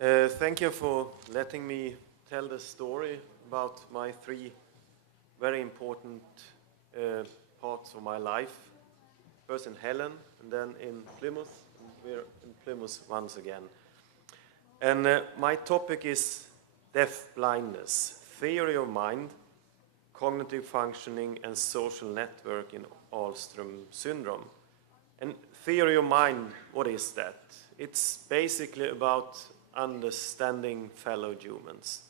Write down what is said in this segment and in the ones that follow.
Thank you for letting me tell the story about my three very important parts of my life. First in Helen, and then in Plymouth, and we're in Plymouth once again. And my topic is deafblindness, theory of mind, cognitive functioning, and social network in Alström syndrome. And theory of mind, what is that? It's basically about understanding fellow humans.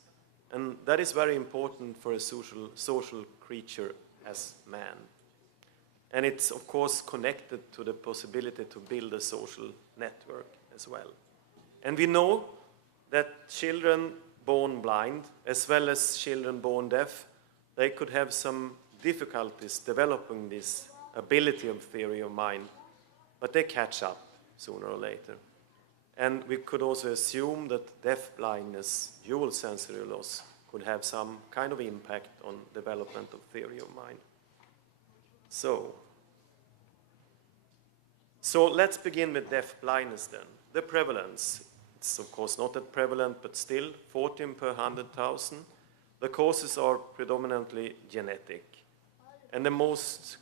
And that is very important for a social creature as man. And it's, of course, connected to the possibility to build a social network as well. And we know that children born blind, as well as children born deaf, they could have some difficulties developing this ability of theory of mind, but they catch up sooner or later. And we could also assume that deafblindness, dual sensory loss, could have some kind of impact on development of theory of mind. So let's begin with deafblindness then. The prevalence, it's of course not that prevalent, but still 14 per 100,000. The causes are predominantly genetic. And the most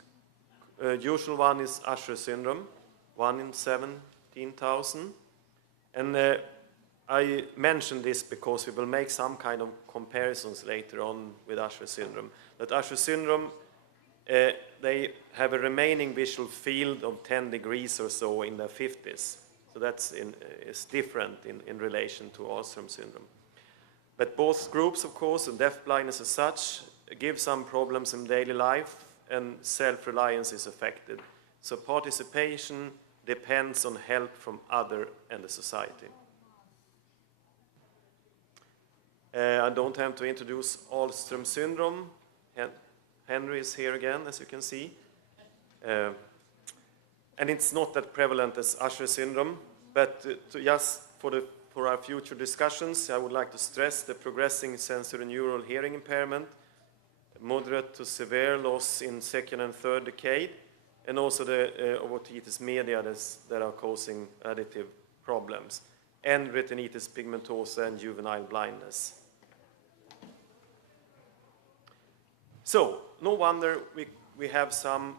usual one is Usher syndrome, 1 in 17,000. And I mention this because we will make some kind of comparisons later on with Usher syndrome. But Usher syndrome, they have a remaining visual field of 10 degrees or so in their 50s. So that's is different in relation to Alström syndrome. But both groups, of course, and deafblindness as such, give some problems in daily life, and self-reliance is affected. So participation depends on help from other and the society. I don't have to introduce Alström syndrome. Henry is here again, as you can see. And it's not that prevalent as Usher syndrome, but just for our future discussions, I would like to stress the progressing sensorineural hearing impairment, moderate to severe loss in second and third decade, and also the otitis media that are causing additive problems, and retinitis pigmentosa and juvenile blindness. So, no wonder we have some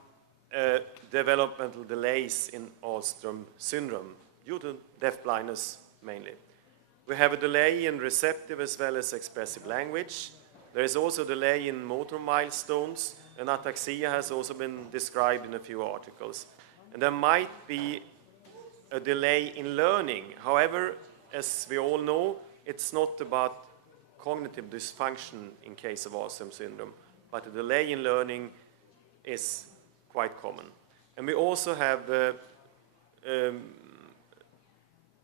developmental delays in Alström syndrome due to deafblindness mainly. We have a delay in receptive as well as expressive language. There is also a delay in motor milestones, and ataxia has also been described in a few articles. And there might be a delay in learning. However, as we all know, it's not about cognitive dysfunction in case of Alström syndrome, but a delay in learning is quite common. And we also have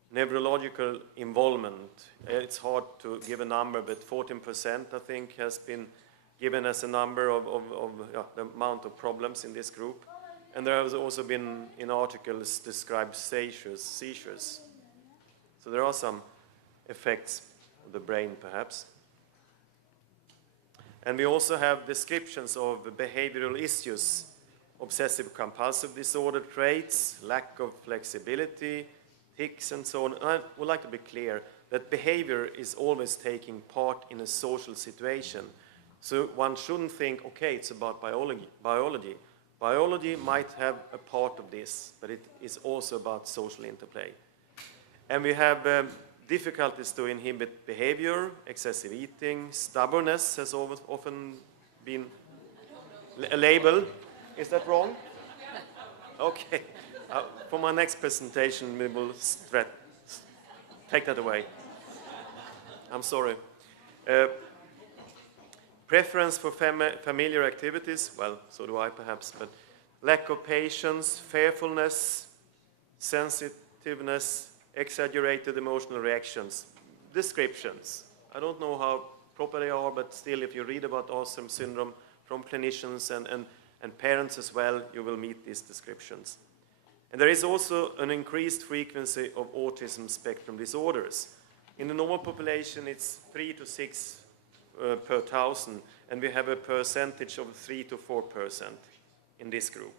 neurological involvement. It's hard to give a number, but 14% I think has been given as a number of the amount of problems in this group. And there has also been in articles described seizures. So there are some effects of the brain perhaps. And we also have descriptions of behavioral issues, obsessive-compulsive disorder traits, lack of flexibility, tics, and so on. And I would like to be clear that behavior is always taking part in a social situation. So one shouldn't think, okay, it's about biology. Biology might have a part of this, but it is also about social interplay. And we have difficulties to inhibit behavior, excessive eating, stubbornness has often been labeled. Is that wrong? Okay. For my next presentation, we will take that away. I'm sorry. Preference for familiar activities, well, so do I perhaps, but lack of patience, fearfulness, sensitiveness, exaggerated emotional reactions, descriptions. I don't know how proper they are, but still, if you read about Alström syndrome from clinicians and parents as well, you will meet these descriptions. And there is also an increased frequency of autism spectrum disorders. In the normal population, it's 3 to 6 per 1,000, and we have a percentage of 3 to 4% in this group.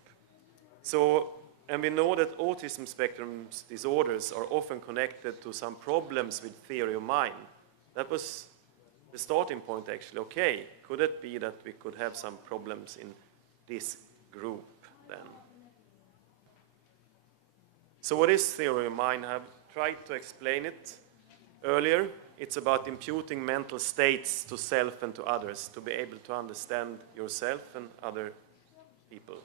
So and we know that autism spectrum disorders are often connected to some problems with theory of mind. That was the starting point, actually. Okay, could it be that we could have some problems in this group then? So what is theory of mind? I have tried to explain it earlier. It's about imputing mental states to self and to others, to be able to understand yourself and other people.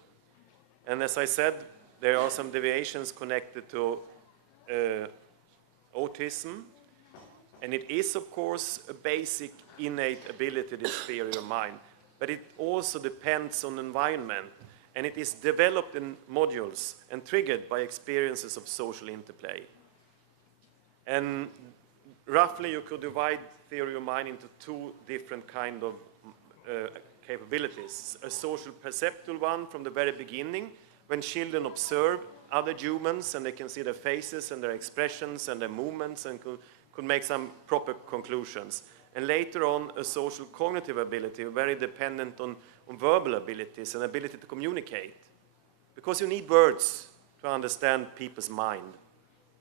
And as I said, there are some deviations connected to autism. And it is, of course, a basic innate ability, this theory of mind. But it also depends on environment. And it is developed in modules and triggered by experiences of social interplay. And roughly, you could divide theory of mind into two different kind of capabilities. A social perceptual one from the very beginning, when children observe other humans and they can see their faces and their expressions and their movements and could make some proper conclusions. And later on, a social cognitive ability, very dependent on verbal abilities and ability to communicate. Because you need words to understand people's mind.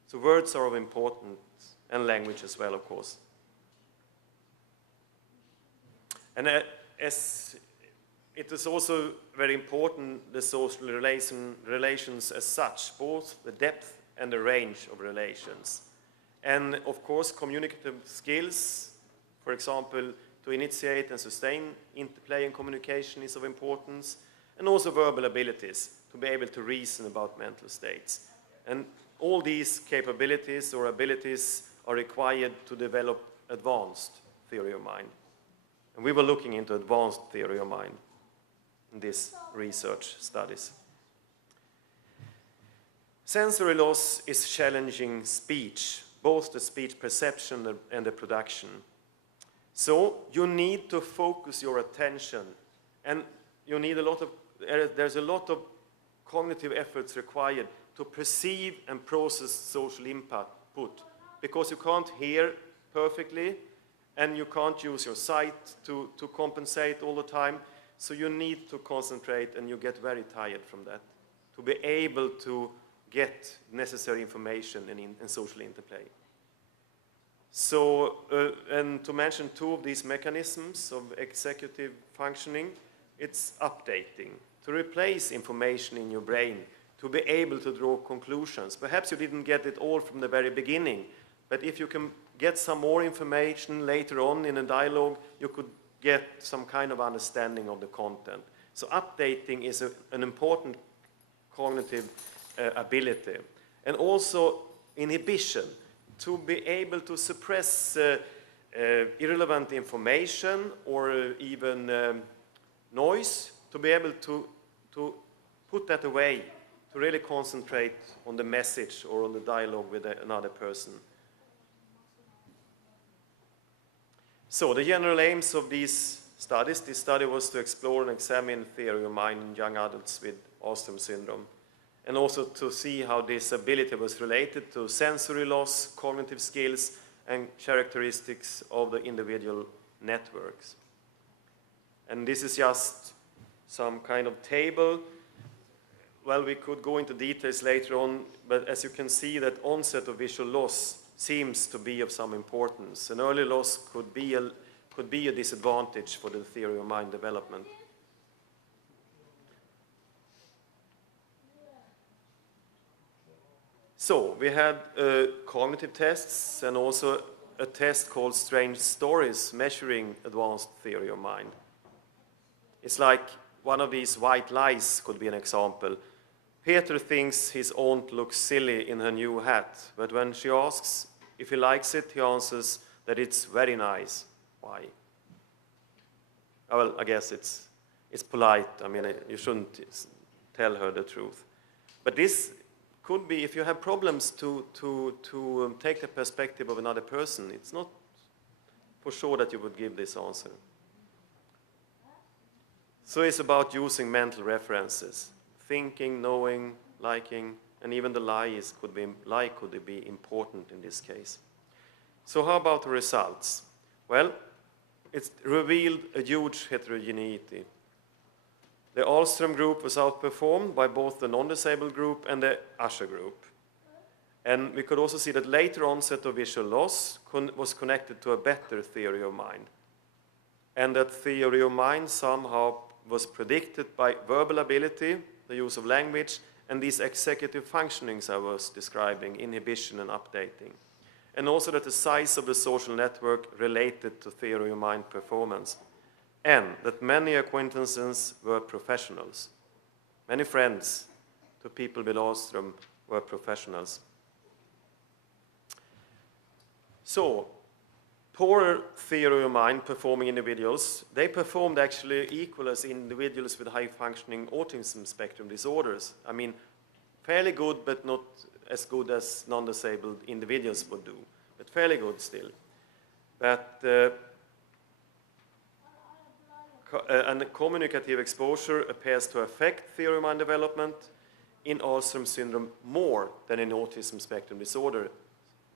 So words are of importance, and language as well, of course. And as it is also very important, the social relations as such, both the depth and the range of relations. And of course, communicative skills, for example, to initiate and sustain interplay and communication is of importance, and also verbal abilities, to be able to reason about mental states. And all these capabilities or abilities are required to develop advanced theory of mind. And we were looking into advanced theory of mind in these research studies. Sensory loss is challenging speech, both the speech perception and the production. So you need to focus your attention, and you need there's a lot of cognitive efforts required to perceive and process social input, because you can't hear perfectly, and you can't use your sight to compensate all the time. So you need to concentrate, and you get very tired from that, to be able to get necessary information in social interplay. So, and to mention two of these mechanisms of executive functioning, it's updating, to replace information in your brain, to be able to draw conclusions. Perhaps you didn't get it all from the very beginning, but if you can get some more information later on in a dialogue, you could get some kind of understanding of the content. So updating is an important cognitive ability. And also inhibition, to be able to suppress irrelevant information or even noise, to be able to put that away, to really concentrate on the message or on the dialogue with another person. So the general aims of these studies, this study was to explore and examine theory of mind in young adults with Alström syndrome, and also to see how this ability was related to sensory loss, cognitive skills, and characteristics of the individual networks. And this is just some kind of table. Well, we could go into details later on, but as you can see, that onset of visual loss seems to be of some importance. An early loss could be a disadvantage for the theory of mind development. So we had cognitive tests and also a test called Strange Stories, measuring advanced theory of mind. It's like one of these white lies could be an example. Peter thinks his aunt looks silly in her new hat, but when she asks if he likes it, he answers that it's very nice. Why? Well, I guess it's polite. I mean, you shouldn't tell her the truth. But this could be, if you have problems to take the perspective of another person, it's not for sure that you would give this answer. So it's about using mental references, thinking, knowing, liking, and even the lie could be important in this case. So how about the results? Well, it's revealed a huge heterogeneity. The Alström group was outperformed by both the non-disabled group and the Usher group. And we could also see that later onset of visual loss was connected to a better theory of mind. And that theory of mind somehow was predicted by verbal ability, the use of language, and these executive functionings I was describing, inhibition and updating. And also that the size of the social network related to theory of mind performance. And that many acquaintances were professionals. Many friends to people with Alström were professionals. So, poorer theory of mind performing individuals, they performed actually equal as individuals with high-functioning autism spectrum disorders. I mean, fairly good, but not as good as non-disabled individuals would do, but fairly good still. But and communicative exposure appears to affect theory of mind development in Alström syndrome more than in autism spectrum disorder.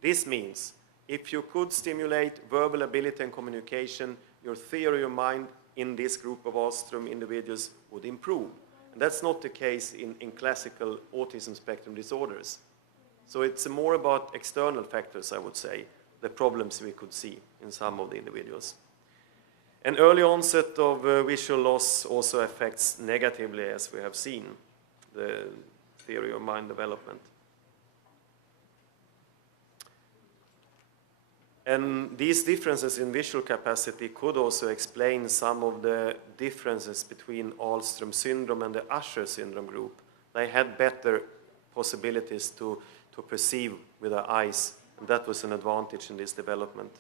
This means if you could stimulate verbal ability and communication, your theory of mind in this group of Alström individuals would improve. And that's not the case in classical autism spectrum disorders. So it's more about external factors, I would say, the problems we could see in some of the individuals. And early onset of visual loss also affects negatively, as we have seen, the theory of mind development. And these differences in visual capacity could also explain some of the differences between Alström syndrome and the Usher syndrome group. They had better possibilities to perceive with their eyes, and that was an advantage in this development.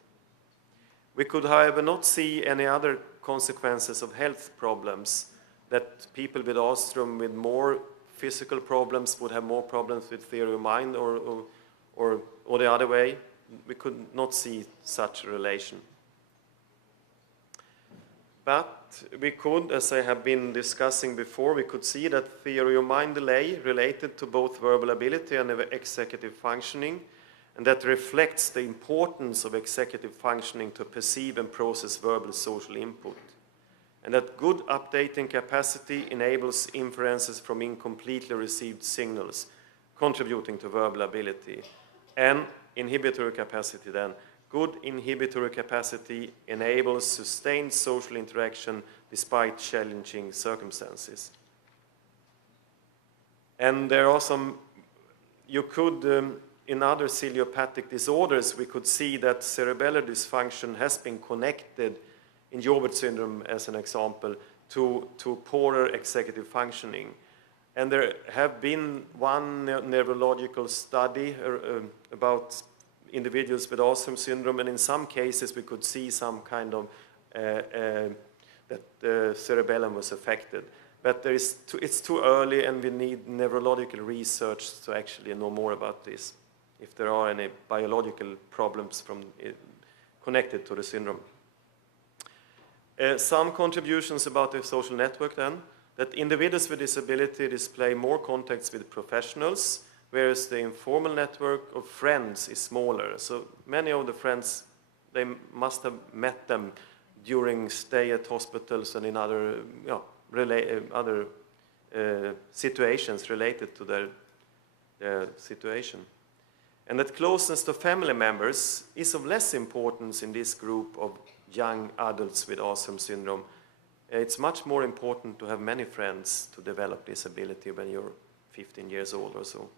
We could, however, not see any other consequences of health problems, that people with Alström with more physical problems would have more problems with theory of mind or the other way. We could not see such a relation. But we could, as I have been discussing before, we could see that theory of mind delay related to both verbal ability and executive functioning, and that reflects the importance of executive functioning to perceive and process verbal social input. And that good updating capacity enables inferences from incompletely received signals, contributing to verbal ability. And inhibitory capacity then. Good inhibitory capacity enables sustained social interaction despite challenging circumstances. And there are some, you could, in other ciliopathic disorders, we could see that cerebellar dysfunction has been connected, in Joubert syndrome as an example, to poorer executive functioning. And there have been one neurological study about individuals with Alström syndrome, and in some cases we could see some kind of that the cerebellum was affected. But it's too early, and we need neurological research to actually know more about this, if there are any biological problems connected to the syndrome. Some contributions about the social network then, that individuals with disability display more contacts with professionals, whereas the informal network of friends is smaller. So many of the friends, they must have met them during stay at hospitals and in other, other situations related to their situation. And that closeness to family members is of less importance in this group of young adults with Alström syndrome. It's much more important to have many friends to develop this ability when you're 15 years old or so.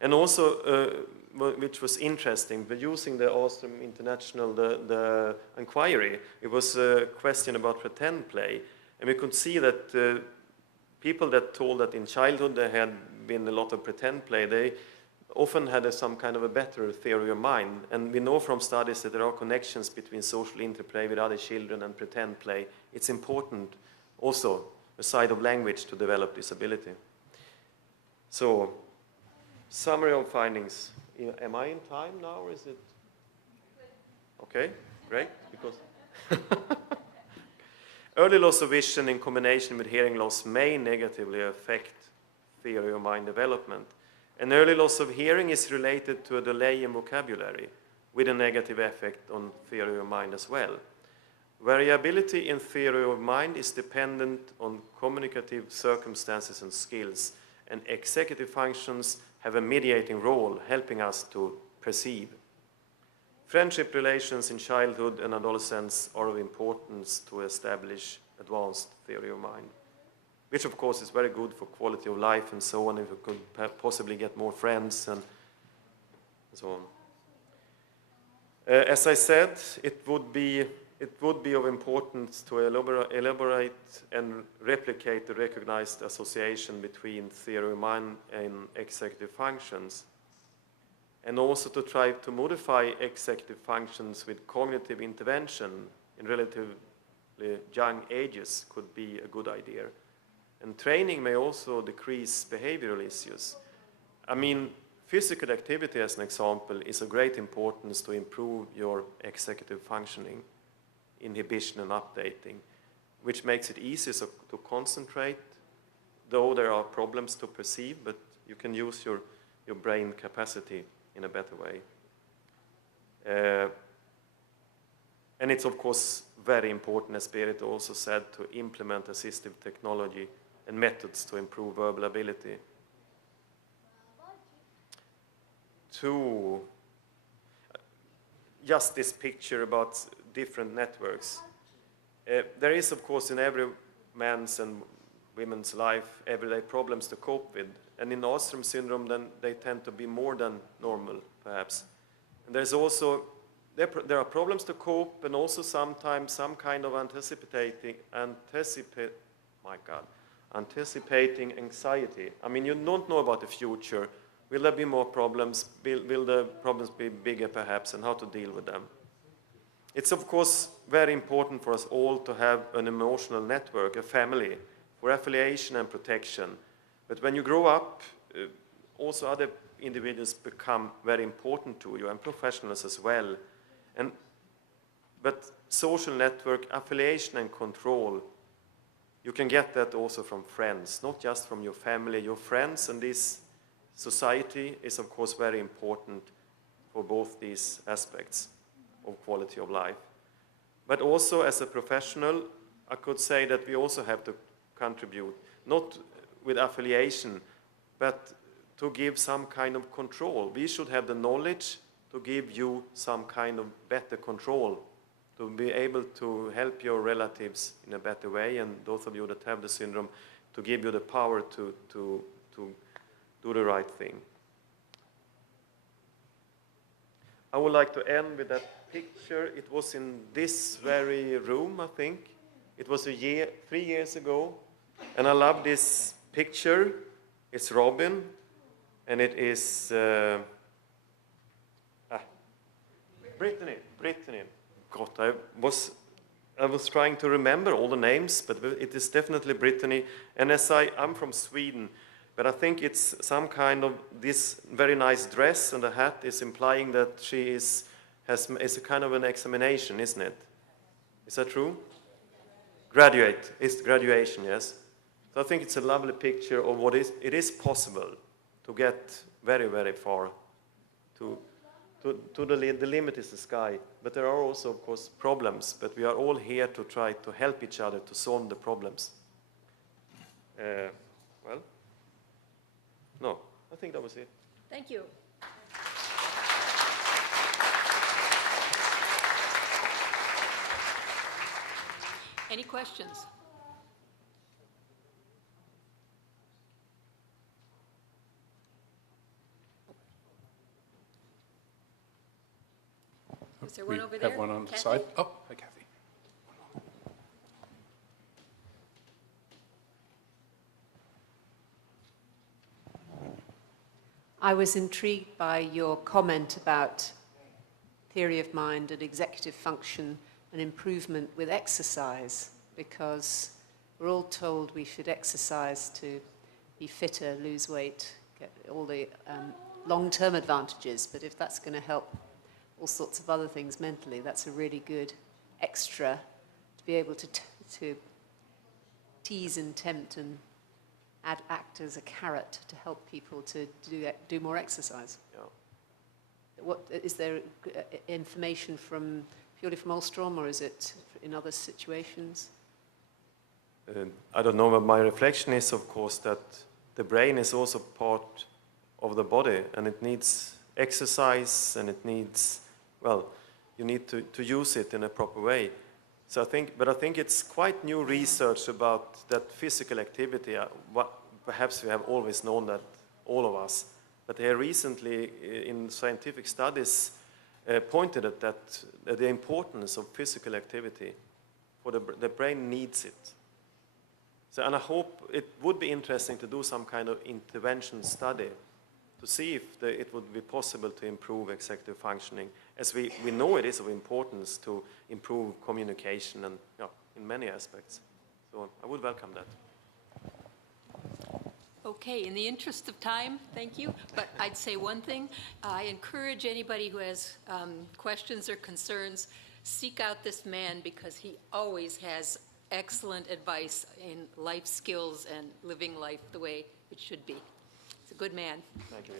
And also, which was interesting, but using the Alström International, the inquiry, it was a question about pretend play. And we could see that people that told that in childhood there had been a lot of pretend play, they often had some kind of a better theory of mind. And we know from studies that there are connections between social interplay with other children and pretend play. It's important also, aside of language, to develop this ability. So, summary of findings. Am I in time now, or is it? Okay, great, because early loss of vision in combination with hearing loss may negatively affect theory of mind development. An early loss of hearing is related to a delay in vocabulary, with a negative effect on theory of mind as well. Variability in theory of mind is dependent on communicative circumstances and skills, and executive functions have a mediating role, helping us to perceive. Friendship relations in childhood and adolescence are of importance to establish advanced theory of mind, which of course is very good for quality of life and so on, if you could possibly get more friends and so on. As I said, it would be of importance to elaborate and replicate the recognized association between theory of mind and executive functions, and also to try to modify executive functions with cognitive intervention in relatively young ages could be a good idea. And training may also decrease behavioral issues. I mean, physical activity, as an example, is of great importance to improve your executive functioning, inhibition and updating, which makes it easier to concentrate, though there are problems to perceive, but you can use your brain capacity in a better way. And it's of course very important, as Berit also said, to implement assistive technology and methods to improve verbal ability. Just this picture about different networks. There is, of course, in every man's and women's life, everyday problems to cope with. And in Alström syndrome, then they tend to be more than normal, perhaps. And there's also, there are problems to cope, and also sometimes some kind of anticipating anxiety. I mean, you don't know about the future. Will there be more problems? Will the problems be bigger, perhaps, and how to deal with them? It's, of course, very important for us all to have an emotional network, a family, for affiliation and protection. But when you grow up, also other individuals become very important to you, and professionals as well. But social network, affiliation and control, you can get that also from friends, not just from your family. Your friends and this society is, of course, very important for both these aspects of quality of life. But also as a professional, I could say that we also have to contribute, not with affiliation, but to give some kind of control. We should have the knowledge to give you some kind of better control, to be able to help your relatives in a better way, and those of you that have the syndrome, to give you the power to do the right thing. I would like to end with that picture. It was in this very room, I think. It was 3 years ago, and I love this picture. It's Robin, and it is Brittany. God, I was trying to remember all the names, but it is definitely Brittany. And as I'm from Sweden, but I think it's some kind of this very nice dress, and the hat is implying that she is a kind of an examination, isn't it? Is that true? It's graduation, yes. So I think it's a lovely picture of what it is possible to get very, very far. The limit is the sky, but there are also, of course, problems. But we are all here to try to help each other to solve the problems. Well, no, I think that was it. Thank you. Any questions? Is there one over there? We have one on the Kathy? side. Oh, hi, Kathy. I was intrigued by your comment about theory of mind and executive function and improvement with exercise, because we're all told we should exercise to be fitter, lose weight, get all the long-term advantages, but if that's going to help all sorts of other things mentally, that's a really good extra to be able to tease and tempt and act as a carrot to help people to do more exercise. Yeah. What is there information from purely from Alstrom, or is it in other situations? I don't know, but my reflection is, of course, that the brain is also part of the body, and it needs exercise, and it needs, well, you need to use it in a proper way. So I think it's quite new research about that physical activity. Perhaps we have always known that, all of us, but here recently in scientific studies pointed at that, the importance of physical activity. For the brain needs it. So, and I hope it would be interesting to do some kind of intervention study to see if it would be possible to improve executive functioning, as we know it is of importance to improve communication and in many aspects. So I would welcome that. Okay, in the interest of time, thank you, but I'd say one thing. I encourage anybody who has questions or concerns, seek out this man, because he always has excellent advice in life skills and living life the way it should be. He's a good man. Thank you.